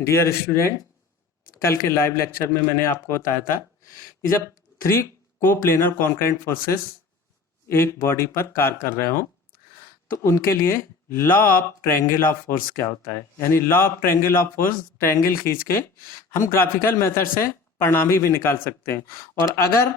Dear student, कल के live lecture में मैंने आपको बताया था कि जब थ्री कोप्लेनर कॉन्करेंट फोर्सेस एक बॉडी पर कार्य कर रहे हों तो उनके लिए law of triangle of force क्या होता है। यानी law of triangle of force, triangle खींच के हम ग्राफिकल मेथड से परिणामी भी निकाल सकते हैं। और अगर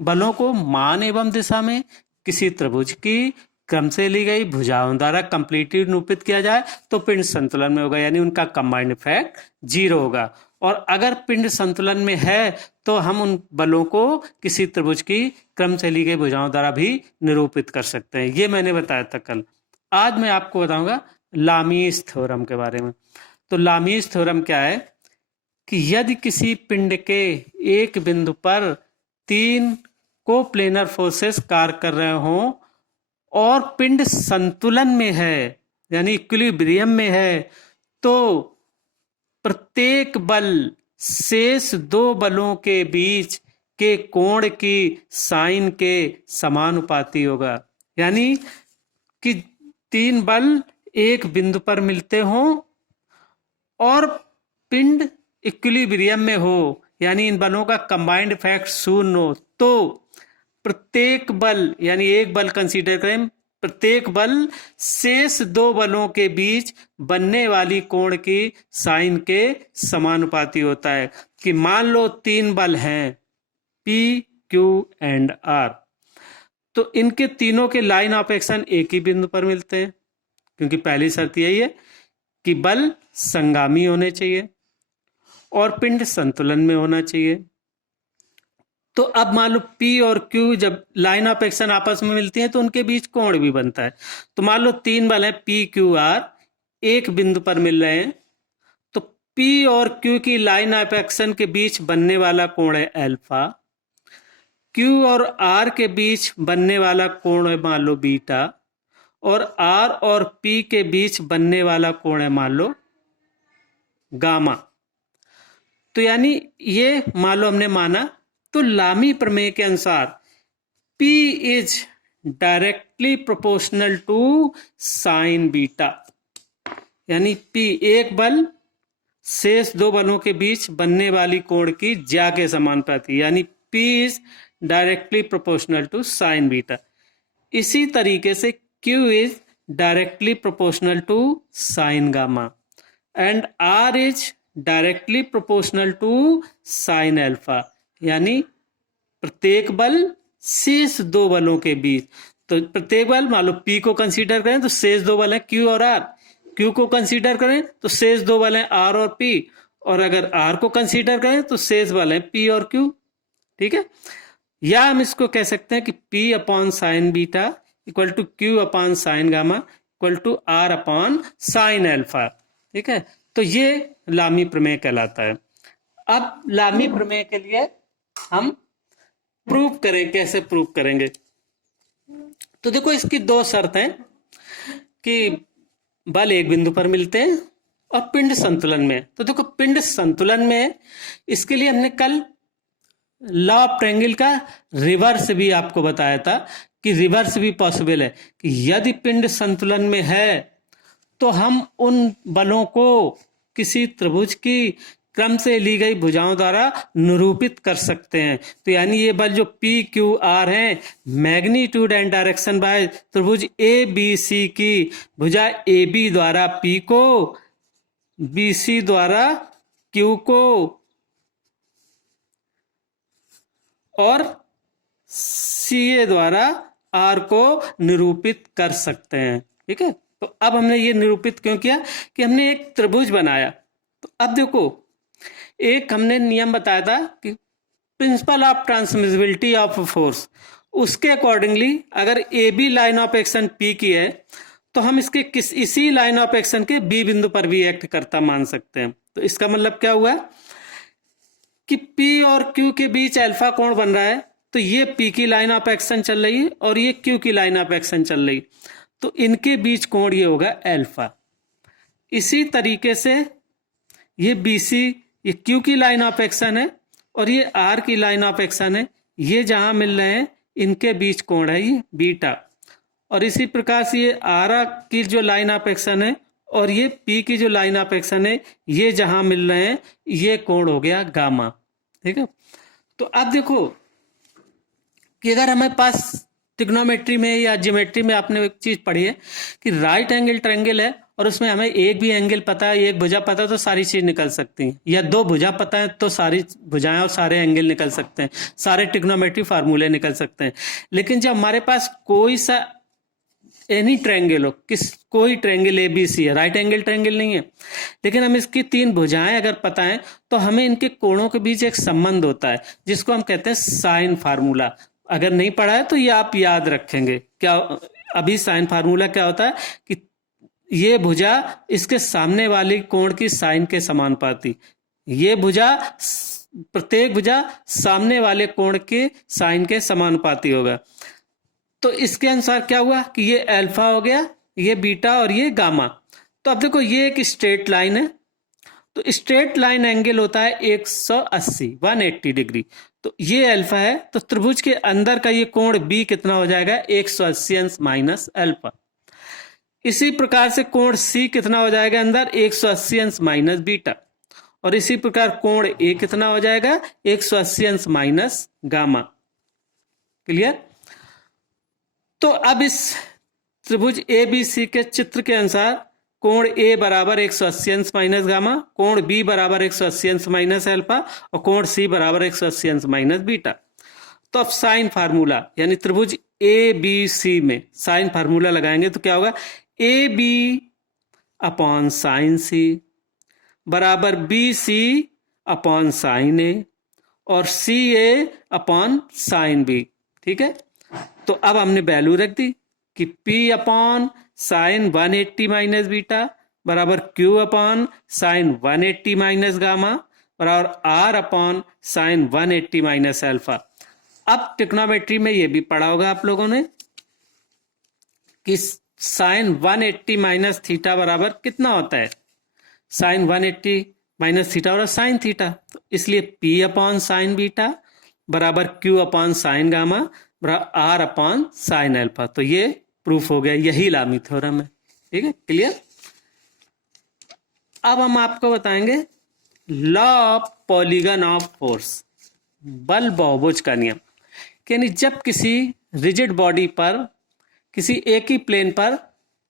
बलों को मान एवं दिशा में किसी त्रिभुज की क्रम से ली गई भुजाओं द्वारा कंप्लीटली निरूपित किया जाए तो पिंड संतुलन में होगा, यानी उनका कंबाइंड इफेक्ट 0 होगा। और अगर पिंड संतुलन में है तो हम उन बलों को किसी त्रिभुज की क्रम से ली गई भुजाओं द्वारा भी निरूपित कर सकते हैं। ये मैंने बताया था कल। आज मैं आपको बताऊंगा लामीस थ्योरम के बारे में। तो लामीस थ्योरम क्या है कि यदि किसी पिंड के एक बिंदु पर 3 कोप्लेनर फोर्सेस कार्य कर रहे हों और पिंड संतुलन में है, यानी इक्विलिब्रियम में है, तो प्रत्येक बल शेष 2 बलों के बीच के कोण की साइन के समानुपाती होगा। यानी कि 3 बल एक बिंदु पर मिलते हों और पिंड इक्विलिब्रियम में हो, यानी इन बलों का कंबाइंड इफेक्ट 0 हो, तो प्रत्येक बल, यानी एक बल कंसीडर करें, प्रत्येक बल शेष 2 बलों के बीच बनने वाली कोण की साइन के समानुपाती होता है। कि मान लो 3 बल हैं P, Q एंड R, तो इनके तीनों के लाइन ऑफ एक्शन एक ही बिंदु पर मिलते हैं, क्योंकि पहली शर्त यही है कि बल संगामी होने चाहिए और पिंड संतुलन में होना चाहिए। तो अब मान लो P और Q जब लाइन ऑफ एक्शन आपस में मिलती हैं तो उनके बीच कोण भी बनता है। तो मान लो 3 बल हैं P, Q, R एक बिंदु पर मिल रहे हैं, तो P और Q की लाइन ऑफ एक्शन के बीच बनने वाला कोण है अल्फा, Q और R के बीच बनने वाला कोण है मान लो बीटा, और R और P के बीच बनने वाला कोण है मान लो गामा। तो यानी ये मान लो हमने माना, तो लामी प्रमेय के अनुसार P is directly proportional to sine beta, यानी P एक बल शेष 2 बलों के बीच बनने वाली कोण की ज्या के समानुपाती, यानी P is directly proportional to sine beta. इसी तरीके से Q is directly proportional to sine gamma and R is directly proportional to sine alpha, यानी प्रत्येक बल शेष 2 बलों के बीच। तो प्रत्येक बल मान लो P को कंसीडर करें तो शेष 2 बल हैं Q और R, Q को कंसीडर करें तो शेष 2 बल हैं R और P, और अगर R को कंसीडर करें तो शेष बल हैं P और Q। ठीक है, या हम इसको कह सकते हैं कि P upon sine beta equal to Q upon sine gamma equal to R upon sine alpha. ठीक है, तो ये लामी प्रमेय कहलाता है। अब लामी प्रमेय के लिए हम प्रूव करें, कैसे प्रूव करेंगे? तो देखो इसकी 2 शर्तें कि बल एक बिंदु पर मिलते हैं और पिंड संतुलन में। तो देखो पिंड संतुलन में, इसके लिए हमने कल लॉ ऑफ ट्रायंगल का रिवर्स भी आपको बताया था कि रिवर्स भी पॉसिबल है कि यदि पिंड संतुलन में है तो हम उन बलों को किसी त्रिभुज की क्रम से ली गई भुजाओं द्वारा निरूपित कर सकते हैं। तो यानी ये बल जो P, Q, R हैं, मैग्नीट्यूड एंड डायरेक्शन बाय त्रिभुज ABC की भुजा AB द्वारा P को, BC द्वारा Q को और CA द्वारा R को निरूपित कर सकते हैं। ठीक है, तो अब हमने ये निरूपित क्यों किया कि हमने एक त्रिभुज बनाया। तो अब देखो, एक हमने नियम बताया था कि principle of transmissibility of force, उसके अकॉर्डिंगली अगर A B line of action P की है तो हम इसके इसी लाइन ऑफ एक्शन के B बिंदु पर भी एक्ट करता मान सकते हैं। तो इसका मतलब क्या हुआ कि P और Q के बीच अल्फा कोण बन रहा है, तो ये P की लाइन ऑफ एक्शन चल रही है और ये Q की लाइन ऑफ एक्शन चल रही, तो इनके बीच कोण ये होगा अल्फा। इसी तरीके से ये BC, ये Q की लाइन ऑफ एक्शन है और ये R की लाइन ऑफ एक्शन है, ये जहां मिल रहे हैं इनके बीच कोण है ये बीटा। और इसी प्रकार से ये R की जो लाइन ऑफ एक्शन है और ये P की जो लाइन ऑफ एक्शन है, ये जहां मिल रहे हैं, ये कोण हो गया गामा। ठीक है, तो अब देखो कि अगर हमारे पास ट्रिग्नोमेट्री में या ज्योमेट्री में आपने एक चीज पढ़ी है कि राइट एंगल ट्रायंगल है और उसमें हमें एक भी एंगल पता है, एक भुजा पता है, तो सारी चीज निकल सकती है, या दो भुजा पता है तो सारी भुजाएं और सारे एंगल निकल सकते हैं, सारे ट्रिग्नोमेट्री फार्मूले निकल सकते हैं। लेकिन जब हमारे पास कोई सा एनी ट्रायंगल हो, कोई ट्रायंगल ABC है, राइट एंगल ट्रायंगल नहीं है, लेकिन हम इसकी तीन भुजाएं अगर पता है तो हमें इनके कोणों के बीच एक संबंध होता है जिसको हम कहते हैं साइन फार्मूला। अगर नहीं पढ़ा है तो ये आप याद रखेंगे। क्या अभी साइन फार्मूला क्या होता है कि ये भुजा इसके सामने वाली कोण की साइन के समानुपाती, ये भुजा प्रत्येक भुजा सामने वाले कोण के साइन के समानुपाती होगा। तो इसके अनुसार क्या हुआ कि ये अल्फा हो गया, ये बीटा और ये गामा। तो अब देखो ये एक स्ट्रेट लाइन है, तो स्ट्रेट लाइन एंगल होता है 180 डिग्री। तो ये अल्फा है, तो त्रिभुज के अंदर का ये कोण B कितना हो जाएगा 180 अंश माइनस अल्फा। इसी प्रकार से कोण C कितना हो जाएगा अंदर 180 अंश माइनस बीटा, और इसी प्रकार कोण A कितना हो जाएगा 180 अंश माइनस गामा। क्लियर? तो अब इस त्रिभुज ABC के चित्र के अनुसार कोण A बराबर 180 अंश माइनस गामा, कोण B बराबर 180 अंश माइनस अल्फा और कोण C बराबर 180 अंश माइनस बीटा। तो अब साइन फार्मूला यानी त्रिभुज ABC में साइन फार्मूला लगाएंगे तो क्या होगा, AB अपॉन साइन C बराबर BC अपॉन साइन A और CA अपॉन साइन B। ठीक है, तो अब हमने वैल्यू रख दी कि P upon sign 180 minus beta बराबर Q upon sign 180 minus gamma बराबर R upon sign 180 minus alpha. अब ट्रिग्नोमेट्री में ये भी पढ़ा होगा आप लोगों ने कि साइन 180 माइनस थीटा बराबर कितना होता है, साइन 180 माइनस थीटा और साइन थीटा, तो इसलिए P अपॉन साइन बीटा बराबर Q अपॉन साइन गामा बराबर R अपॉन साइन अल्फा। तो ये प्रूफ हो गया, यही लामी थ्योरम है। ठीक है, क्लियर? अब हम आपको बताएंगे law of polygon of force, बल बहुभुज का नियम। यानी जब किसी रिजिड बॉडी पर किसी एक ही प्लेन पर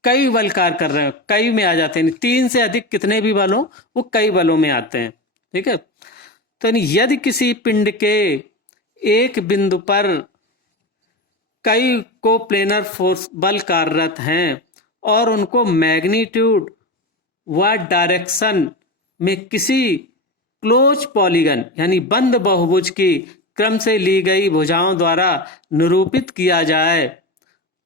कई बल कार्य कर रहे हो, कई में आ जाते हैं, तीन से अधिक कितने भी बल हो वो कई बलों में आते हैं। ठीक है, तो यदि किसी पिंड के एक बिंदु पर कई को प्लेनर फोर्स बल कार्यरत हैं और उनको मैग्नीट्यूड व डायरेक्शन में किसी क्लोज पॉलीगन यानी बंद बहुभुज की क्रम से ली गई भुजाओं द्वारा निरूपित किया जाए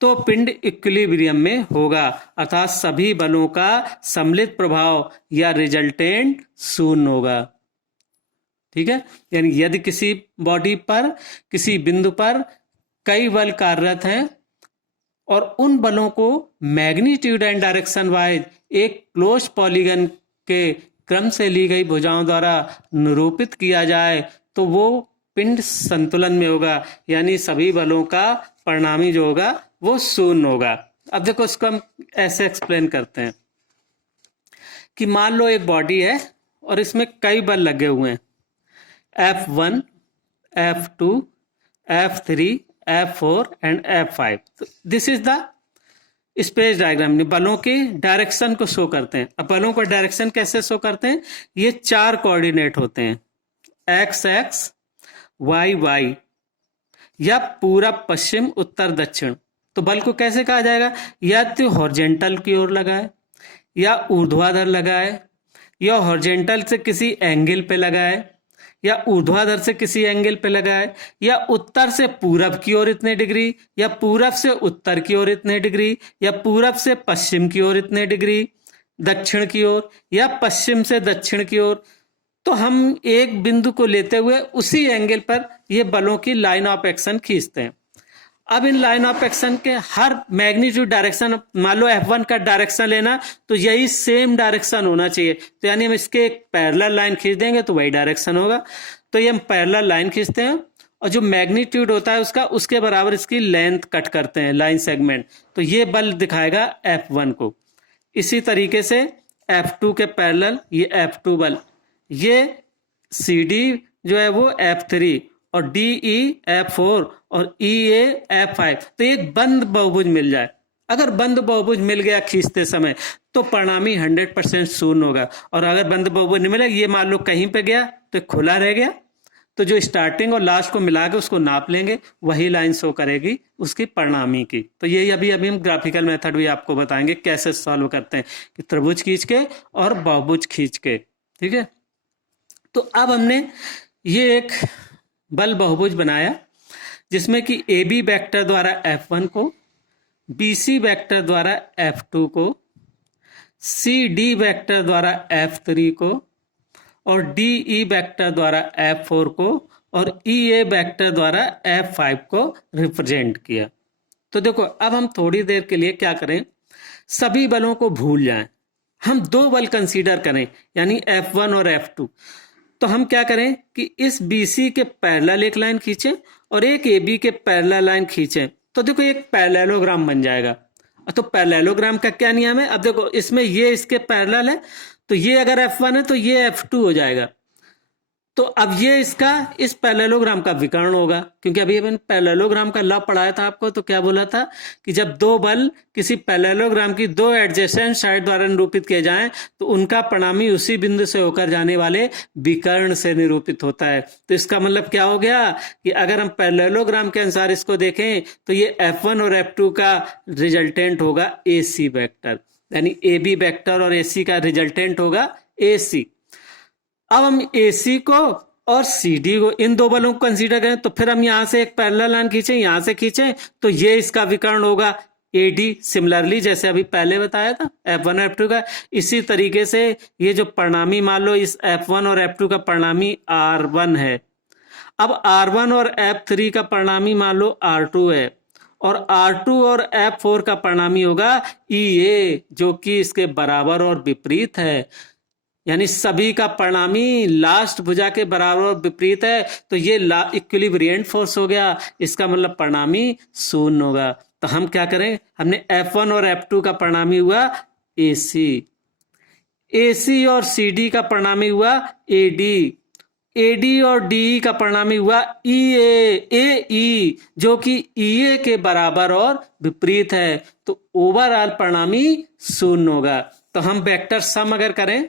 तो पिंड इक्विलिब्रियम में होगा, अर्थात सभी बलों का सम्मिलित प्रभाव या रिजल्टेंट शून्य होगा। ठीक है, यानी यदि किसी बॉडी पर किसी बिंदु पर कई बल कार्यरत हैं और उन बलों को मैग्नीट्यूड एंड डायरेक्शन वाइज एक क्लोज पॉलीगन के क्रम से ली गई भुजाओं द्वारा निरूपित किया जाए तो वो पिंड संतुलन में होगा, यानी सभी बलों का परिणामी जो होगा वो शून्य होगा। अब देखो इसको हम ऐसे एक्सप्लेन करते हैं कि मान लो एक बॉडी है और इसमें कई बल लगे हुए हैं, F1, F2, F3, F4 and F5। तो this is the space diagram, बलों के डायरेक्शन को शो करते हैं। अब बलों का डायरेक्शन कैसे शो करते हैं, ये चार कोऑर्डिनेट होते हैं, एक्स एक्स, वाई वाई, या पूरब पश्चिम उत्तर दक्षिण। तो बल को कैसे कहा जाएगा, या तो हॉरिजॉन्टल की ओर लगाए, या ऊर्ध्वाधर लगाए, या हॉरिजॉन्टल से एंगल पे लगाए, या ऊर्ध्वाधर से किसी एंगल पे लगाए, या उत्तर से पूरब की ओर इतने डिग्री, या पूरब से उत्तर की ओर इतने डिग्री, या पूरब से पश्चिम की ओर इतने डिग्री, दक्षिण की ओर, या पश्चिम से दक्षिण की ओर। तो हम एक बिंदु को लेते हुए उसी एंगल पर ये बलों की लाइन ऑफ एक्शन खींचते हैं। अब इन लाइन ऑफ एक्शन के हर मैग्नीट्यूड डायरेक्शन, मान लो F1 का डायरेक्शन लेना तो यही सेम डायरेक्शन होना चाहिए, तो यानी हम इसके एक पैरेलल लाइन खींच देंगे तो वही डायरेक्शन होगा। तो ये हम पैरेलल लाइन खींचते हैं और जो मैग्नीट्यूड होता है उसका उसके बराबर इसकी लेंथ कट करते हैं, लाइन सेगमेंट, तो ये बल दिखाएगा F1 को। इसी तरीके से F2 के पैरेलल ये F2 बल, ये CD जो है वो F3 और DE F4 और EA F5। तो एक बंद बहुभुज मिल जाए, अगर बंद बहुभुज मिल गया खींचते समय तो परिणामी 100% शून्य होगा। और अगर बंद बहुभुज नहीं मिला, ये मान लो कहीं पे गया तो खुला रह गया, तो जो स्टार्टिंग और लास्ट को मिला के उसको नाप लेंगे, वही लाइन शो करेगी उसकी परिणामी की। तो ये अभी हम ग्राफिकल मेथड भी आपको बताएंगे कैसे सॉल्व करते हैं, कि त्रिभुज खींच के और बहुभुज खींच के। ठीक है, तो अब हमने ये एक बल बहुभुज बनाया जिसमें कि AB वेक्टर द्वारा F1 को, BC वेक्टर द्वारा F2 को, CD वेक्टर द्वारा F3 को और DE वेक्टर द्वारा F4 को और EA वेक्टर द्वारा F5 को रिप्रेजेंट किया। तो देखो अब हम थोड़ी देर के लिए क्या करें, सभी बलों को भूल जाएं, हम दो बल कंसीडर करें, यानी F1 और F2। तो हम क्या करें कि इस BC के पैरेलल एक लाइन खींचें और एक AB के पैरेलल लाइन खींचें, तो देखो एक पैरेललोग्राम बन जाएगा। तो पैरेललोग्राम का क्या नियम है, अब देखो इसमें ये इसके पैरेलल है, तो ये अगर F1 है तो ये F2 हो जाएगा। तो अब ये इसका इस पैरेललोग्राम का विकर्ण होगा, क्योंकि अभी अपन पैरेललोग्राम का लॉ पढ़ाया था आपको, तो क्या बोला था कि जब दो बल किसी पैरेललोग्राम की दो एडजेसेंट साइड द्वारा निरूपित किए जाएं तो उनका परिणामी उसी बिंदु से होकर जाने वाले विकर्ण से निरूपित होता है। तो इसका मतलब क्या हो गया कि अगर हम पैरेललोग्राम के अनुसार इसको देखें तो ये F1 और F2 का रिजल्टेंट होगा AC वेक्टर, यानी AB वेक्टर और AC का रिजल्टेंट होगा AC। अब हम AC को और CD को, इन दो बलों को कंसीडर करें, तो फिर हम यहां से एक पैरेलल लाइन खींचें, यहां से खींचें तो ये इसका विकर्ण होगा AD, सिमिलरली जैसे अभी पहले बताया था F1 और F2 का। इसी तरीके से ये जो परिणामी मान लो इस F1 और F2 का परिणामी R1 है, अब R1 और F3 का परिणामी मान लो R2 है, और R2 और F4 का परिणामी होगा EA, जो कि इसके बराबर और विपरीत है, यानी सभी का परिणामी लास्ट भुजा के बराबर और विपरीत है। तो ये इक्विलिब्रिएंट फोर्स हो गया, इसका मतलब परिणामी शून्य होगा। तो हम क्या करें, हमने F1 और F2 का परिणामी हुआ AC, AC और CD का परिणामी हुआ AD, AD और DE का परिणामी हुआ AE, जो कि EA के बराबर और विपरीत है। तो ओवरऑल परिणामी शून्य होगा। तो हम वेक्टर सम अगर करें,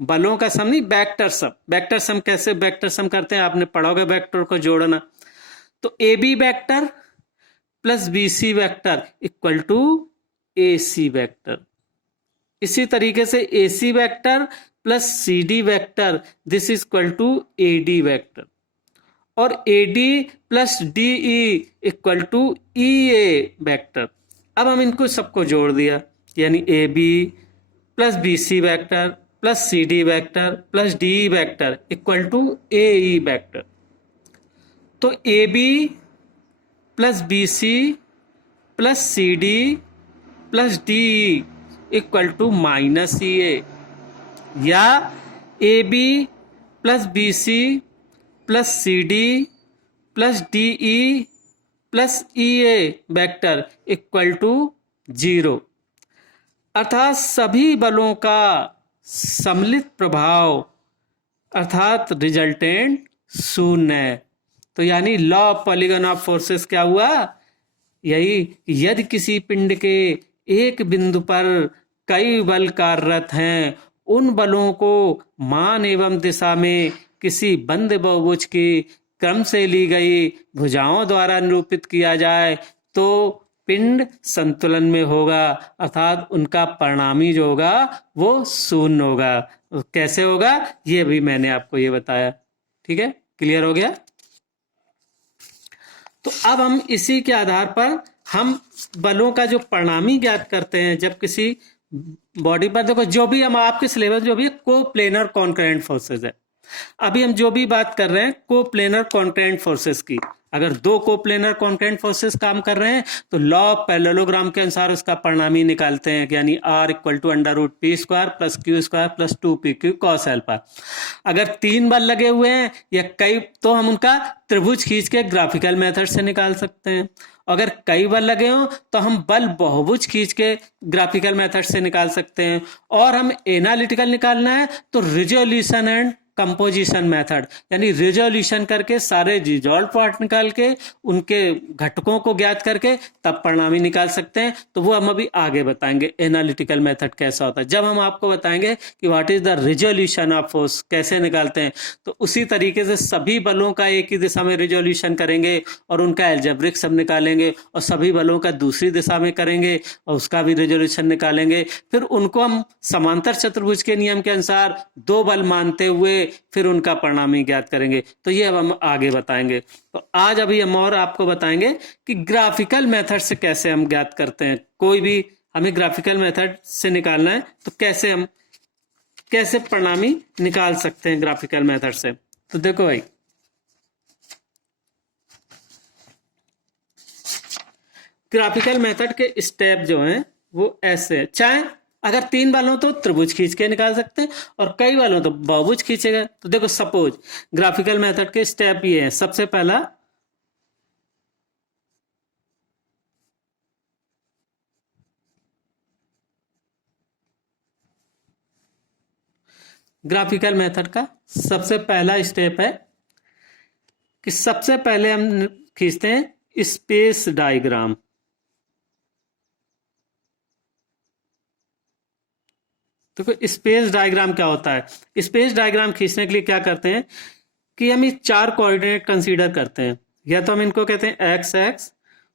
बलों का सम नहीं, वेक्टर सम। वेक्टर सम कैसे वेक्टर सम करते हैं, आपने पढ़ा होगा वेक्टर को जोड़ना। तो AB vector plus BC vector equal to AC vector. इसी तरीके से AC vector plus CD vector, this is equal to AD vector. और AD plus DE equal to EA vector. अब हम इनको सबको जोड़ दिया, यानी AB plus BC vector plus CD vector plus DE vector equal to AE vector. तो AB plus BC plus CD plus DE equal to minus EA, या AB plus BC plus CD plus DE plus EA vector equal to 0। अर्थात सभी बलों का सम्मिलित प्रभाव अर्थात resultant शून्य है। तो यानी law of polygon of forces क्या हुआ, यही यदि किसी पिंड के एक बिंदु पर कई बल कार्यरत हैं, उन बलों को मान एवं दिशा में किसी बंद बहुभुज की क्रम से ली गई भुजाओं द्वारा निरूपित किया जाए तो पिंड संतुलन में होगा, अर्थात उनका परिणामी जो होगा वो शून्य होगा। कैसे होगा ये भी मैंने आपको ये बताया। ठीक है, क्लियर हो गया। तो अब हम इसी के आधार पर हम बलों का जो परिणामी ज्ञात करते हैं जब किसी बॉडी पर। देखो जो भी हम आपके सिलेबस जो भी कोप्लेनर कॉन्करेंट फोर्सेस है, अभी हम जो भी बात कर रहे हैं कोप्लेनर कॉन्करेंट फोर्सेस की। अगर दो कोप्लेनर कॉन्करेंट फोर्सेस काम कर रहे हैं तो लॉ ऑफ पैरेललोग्राम के अनुसार उसका परिणामी निकालते हैं, यानी R equal to √p² plus q² plus 2pq cos alpha. अगर तीन बल लगे हुए हैं या कई, तो हम उनका त्रिभुज खींच के ग्राफिकल मेथड से निकाल सकते हैं। अगर कई बल लगे हों तो हम बल बहुभुज खींच के ग्राफिकल मेथड से निकाल सकते हैं। और हम एनालिटिकल निकालना है तो रिजोल्यूशन एंड कंपोजिशन मेथड, यानी रिजोल्यूशन करके सारे रिजॉल्व पार्ट निकाल के उनके घटकों को ज्ञात करके तब परिणामी निकाल सकते हैं। तो वो हम अभी आगे बताएंगे एनालिटिकल मेथड कैसा होता है। जब हम आपको बताएंगे कि what is the resolution of force कैसे निकालते हैं, तो उसी तरीके से सभी बलों का एक ही दिशा में रिजोल्यूशन करेंगे और उनका एल्जेब्रिक सब निकालेंगे, और सभी बलों का दूसरी दिशा में करेंगे और उसका भी रिजोल्यूशन निकालेंगे। फिर उनको हम समांतर चतुर्भुज के नियम के अनुसार दो बल मानते हुए फिर उनका परिणामी ज्ञात करेंगे। तो ये अब हम आगे बताएंगे। तो आज अभी हम और आपको बताएंगे कि ग्राफिकल मेथड से कैसे हम ज्ञात करते हैं। कोई भी हमें ग्राफिकल मेथड से निकालना है तो कैसे परिणामी निकाल सकते हैं ग्राफिकल मेथड से। तो देखो भाई, ग्राफिकल मेथड के स्टेप जो हैं वो ऐसे हैं। चाहे अगर 3 बल हो तो त्रिभुज खींच के निकाल सकते हैं, और कई बल हो तो बहुभुज खींचेगा। तो देखो सपोज ग्राफिकल मेथड के स्टेप ये हैं। सबसे पहला ग्राफिकल मेथड का सबसे पहला स्टेप है कि सबसे पहले हम खींचते हैं स्पेस डायग्राम। तो स्पेस डायग्राम क्या होता है? स्पेस डायग्राम खींचने के लिए क्या करते हैं कि हम ये 4 कोऑर्डिनेट कंसीडर करते हैं। या तो हम इनको कहते हैं एक्स एक्स,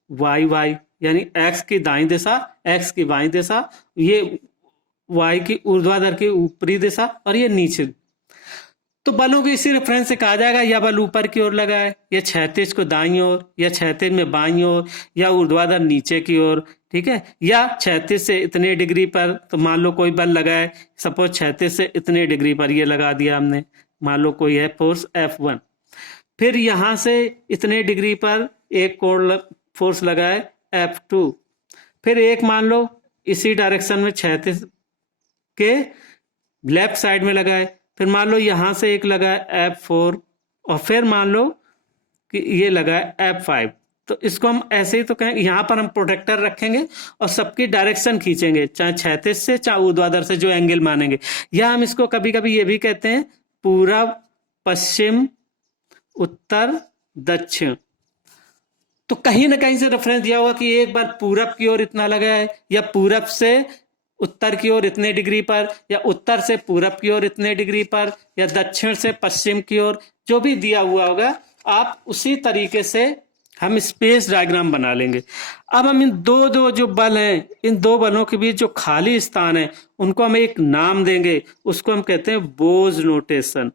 वाई वाई, यानी एक्स की दाईं दिशा, एक्स की बाईं दिशा, ये वाई की ऊर्ध्वाधर की ऊपरी दिशा, और ये नीचे। तो बलों को इसी रेफरेंस से कहा जाएगा या बल ऊपर की ओर लगा है, या क्षैतिज को दाईं ओर, या क्षैतिज में बाईं ओर, या ऊर्ध्वाधर नीचे की ओर। ठीक है, या क्षैतिज से इतने डिग्री पर, तो मान लो कोई बल लगा है, सपोज क्षैतिज से इतने डिग्री पर ये लगा दिया हमने, मान लो कोई है फोर्स F1। फिर यहां से इतने डिग्री पर एक कोण फोर्स लगा है F2। फिर एक मान लो इसी डायरेक्शन में क्षैतिज के लेफ्ट साइड में लगा है। फिर मान लो यहां से एक लगा है F4, और फिर मान लो कि ये लगा है F5। तो इसको हम ऐसे ही तो कहेंगे, यहां पर हम प्रोटेक्टर रखेंगे और सबकी डायरेक्शन खींचेंगे, चाहे क्षैतिज से चाहे ऊर्ध्वाधर से, जो एंगल मानेंगे। या हम इसको कभी कभी ये भी कहते हैं पूरब पश्चिम उत्तर दक्षिण। तो कहीं ना कहीं से रेफरेंस दिया होगा कि एक बार पूरब की ओर इतना लगा है, या पूरब से उत्तर की ओर इतने डिग्री पर, या उत्तर से पूरब की ओर इतने डिग्री पर, या दक्षिण से पश्चिम की ओर, जो भी दिया हुआ होगा आप उसी तरीके से हम स्पेस डायग्राम बना लेंगे। अब हम इन दो जो बल हैं, इन दो बलों के बीच जो खाली स्थान है उनको हम एक नाम देंगे, उसको हम कहते हैं बोज नोटेशन।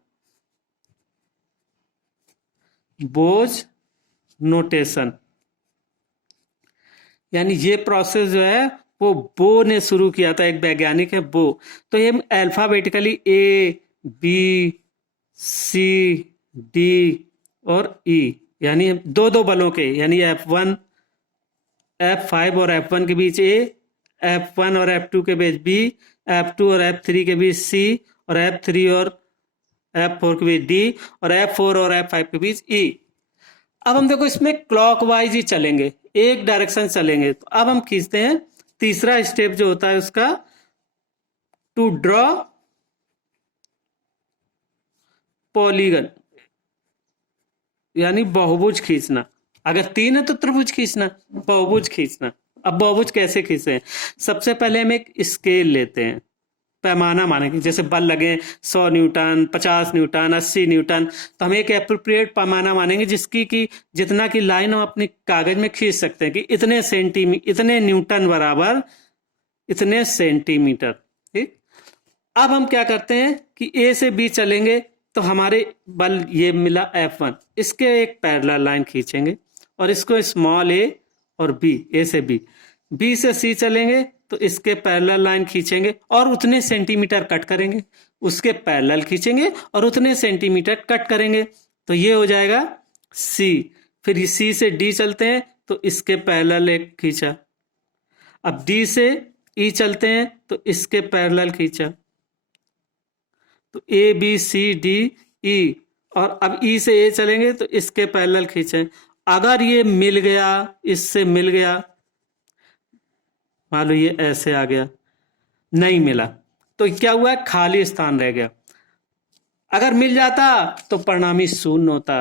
बोज नोटेशन, यानी ये प्रोसेस जो है वो बो ने शुरू किया था, एक वैज्ञानिक है बो। तो ये alphabetically A B C D और ई, यानी दो बलों के, यानी F1 F5 और F1 के बीच ए, F1 और F2 के बीच बी, F2 और F3 के बीच सी, और F3 और F4 के बीच डी, और F4 और F5 के बीच ई। अब हम देखो इसमें क्लॉकवाइज ही चलेंगे, एक डायरेक्शन चलेंगे। तो अब हम खींचते हैं तीसरा स्टेप जो होता है उसका, टू ड्रॉ पॉलीगन, यानी बहुभुज खींचना। अगर 3 है तो त्रिभुज खींचना, बहुभुज खींचना। अब बहुभुज कैसे खींचते हैं? सबसे पहले हम एक स्केल लेते हैं, पैमाना मानेंगे। जैसे बल लगे 100 न्यूटन, 50 न्यूटन, 80 न्यूटन, तो हम एक एप्रोप्रिएट पैमाना मानेंगे जिसकी कि जितना की लाइन हम अपनी कागज में खींच सकते हैं कि इतने न्यूटन बराबर इतने सेंटीमीटर। ठीक, अब हम क्या करते हैं कि ए से बी चलेंगे, तो हमारे बल ये मिला F1, इसके एक पैरेलल लाइन खींचेंगे और इसको स्मॉल ए और बी, ए से बी से सी चलेंगे तो इसके पैरेलल लाइन खींचेंगे और उतने सेंटीमीटर कट करेंगे, उसके पैरेलल खींचेंगे और उतने सेंटीमीटर कट करेंगे, तो ये हो जाएगा सी। फिर सी से डी चलते हैं तो इसके पैरेलल एक खींचा। अब डी से ई चलते हैं तो इसके पैरेलल खींचा, तो ए बी सी डी ई। और अब ई से ए चलेंगे तो इसके पैरेलल खींचे, अगर ये मिल गया, इससे मिल गया, मान लो ये ऐसे आ गया, नहीं मिला, तो क्या हुआ, खाली स्थान रह गया। अगर मिल जाता तो परिणामी शून्य होता।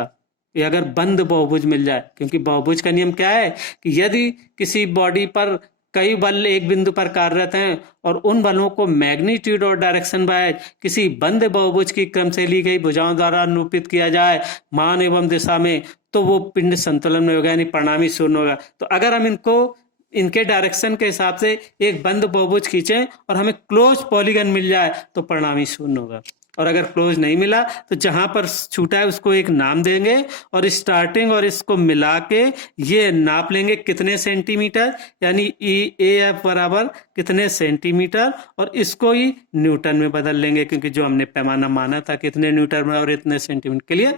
ये अगर बंद बहुभुज मिल जाए, क्योंकि बहुभुज का नियम क्या है कि यदि किसी बॉडी पर कई बल एक बिंदु पर कार्यरत हैं और उन बलों को मैग्नीट्यूड और डायरेक्शन बाय किसी बंद बहुभुज की क्रम से ली गई भुजाओं द्वारा निरूपित किया जाए मान एवं दिशा में, तो वो पिंड संतुलन में होगा, यानी परिणामी शून्य होगा। तो अगर हम इनको इनके डायरेक्शन के हिसाब से एक बंद बहुभुज खींचें और हमें क्लोज पॉलीगन मिल जाए तो परिणामी शून्य होगा। और अगर क्लोज नहीं मिला तो जहां पर छूटा है उसको एक नाम देंगे और स्टार्टिंग और इसको मिला के ये नाप लेंगे कितने सेंटीमीटर, यानी EAF बराबर कितने सेंटीमीटर, और इसको ही न्यूटन में बदल लेंगे, क्योंकि जो हमने पैमाना माना था कितने न्यूटन में और इतने सेंटीमीटर के लिए।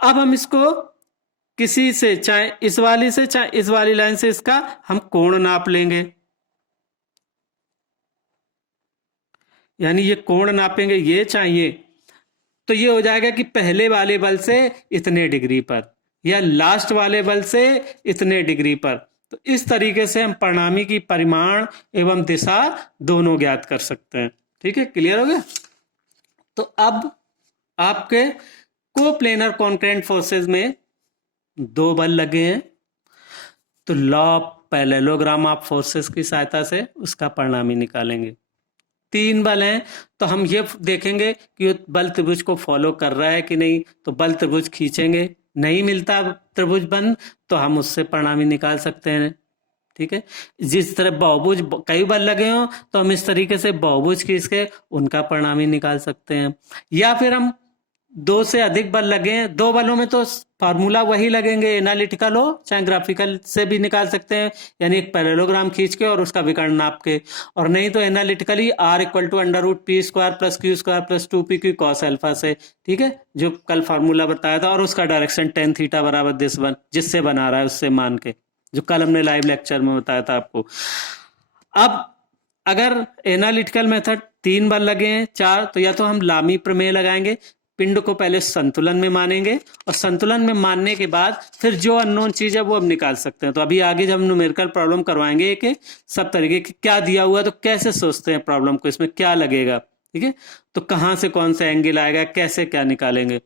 अब हम इसको किसी से, चाहे इस वाली से चाहे इस वाली लाइन से, इसका हम कोण नाप लेंगे, यानी ये कोण नापेंगे, ये चाहिए, तो ये हो जाएगा कि पहले वाले बल से इतने डिग्री पर या लास्ट वाले बल से इतने डिग्री पर। तो इस तरीके से हम परिणामी की परिमाण एवं दिशा दोनों ज्ञात कर सकते हैं। ठीक है, क्लियर हो गया। तो अब आपके कोप्लेनर कॉन्करेंट फोर्सेस में दो बल लगे हैं, तो law of parallelogram of forces की सहायता से उसका परिणामी निकालेंगे। तीन बल हैं, तो हम ये देखेंगे कि बल त्रिभुज को फॉलो कर रहा है कि नहीं, तो बल त्रिभुज खींचेंगे, नहीं मिलता त्रिभुज बंद तो हम उससे परिणामी निकाल सकते हैं। ठीक है, जिस तरह बहुभुज कई बल लगे हों तो हम इस तरीके से बहुभुज खींच के उनका परिणामी निकाल सकते हैं। या फिर हम दो से अधिक बल लगे हैं, दो बलों में तो फार्मूला वही लगेंगे, एनालिटिकल हो चाहे ग्राफिकल से भी निकाल सकते हैं, यानी एक पैरेललोग्राम खींच के और उसका विकर्ण नाप के, और नहीं तो analytically R = √P² + Q² + 2PQ cos alpha से। ठीक है, जो कल फार्मूला बताया था, और उसका डायरेक्शन tan थीटा बराबर दिस वन, जिससे बना रहा है उससे मान के, जो कल हमने लाइव लेक्चर में बताया था आपको। अब अगर एनालिटिकल मेथड तीन बल लगे हैं, चार, तो या तो हम लामी प्रमेय लगाएंगे, पिंड को पहले संतुलन में मानेंगे और संतुलन में मानने के बाद फिर जो अननोन चीज है वो हम निकाल सकते हैं। तो अभी आगे जब हम न्यूमेरिकल प्रॉब्लम करवाएंगे कि सब तरीके की क्या दिया हुआ तो कैसे सोचते हैं प्रॉब्लम को, इसमें क्या लगेगा, ठीक है, तो कहाँ से कौन सा एंगल आएगा, कैसे क्या निकालेंगे।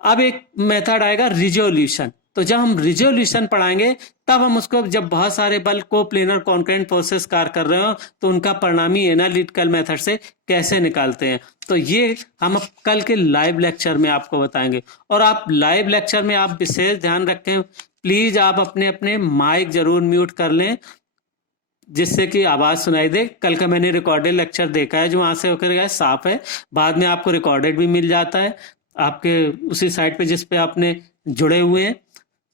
अब एक मेथड आएगा रिजोल्यूशन, तो जब हम रिजोल्यूशन पढ़ाएंगे तब हम उसको, जब बहुत सारे बल को प्लेनर कॉन्करेंट फोर्सेस कार्य कर रहे हो तो उनका परिणामी एनालिटिकल मेथड से कैसे निकालते हैं, तो ये हम कल के लाइव लेक्चर में आपको बताएंगे। और आप लाइव लेक्चर में आप विशेष ध्यान रखें, प्लीज आप अपने अपने माइक जरूर म्यूट कर लें जिससे कि आवाज सुनाई दे। कल का मैंने रिकॉर्डेड लेक्चर देखा है जो वहां से होकर गया, साफ है, बाद में आपको रिकॉर्डेड भी मिल जाता है आपके उसी साइट पे जिस पे आपने जुड़े हुए हैं।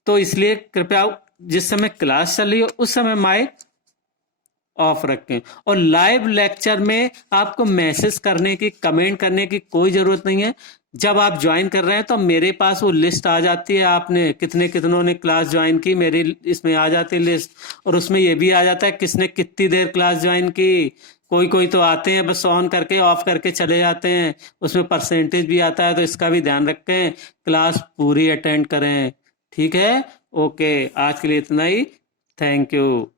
तो इसलिए कृपया जिस समय क्लास चल रही हो उस समय माइक ऑफ रखें। और लाइव लेक्चर में आपको मैसेज करने की, कमेंट करने की कोई जरूरत नहीं है। जब आप ज्वाइन कर रहे हैं तो मेरे पास वो लिस्ट आ जाती है, आपने कितनों ने क्लास ज्वाइन की, मेरी इसमें आ जाती है लिस्ट, और उसमें ये भी आ जाता है किसने कितनी देर क्लास ज्वाइन की। कोई तो आते हैं बस ऑन करके ऑफ करके चले जाते हैं, उसमें परसेंटेज भी आता है, तो इसका भी ध्यान रखें, क्लास पूरी अटेंड करें। ठीक है, ओके, आज के लिए इतना ही, थैंक यू।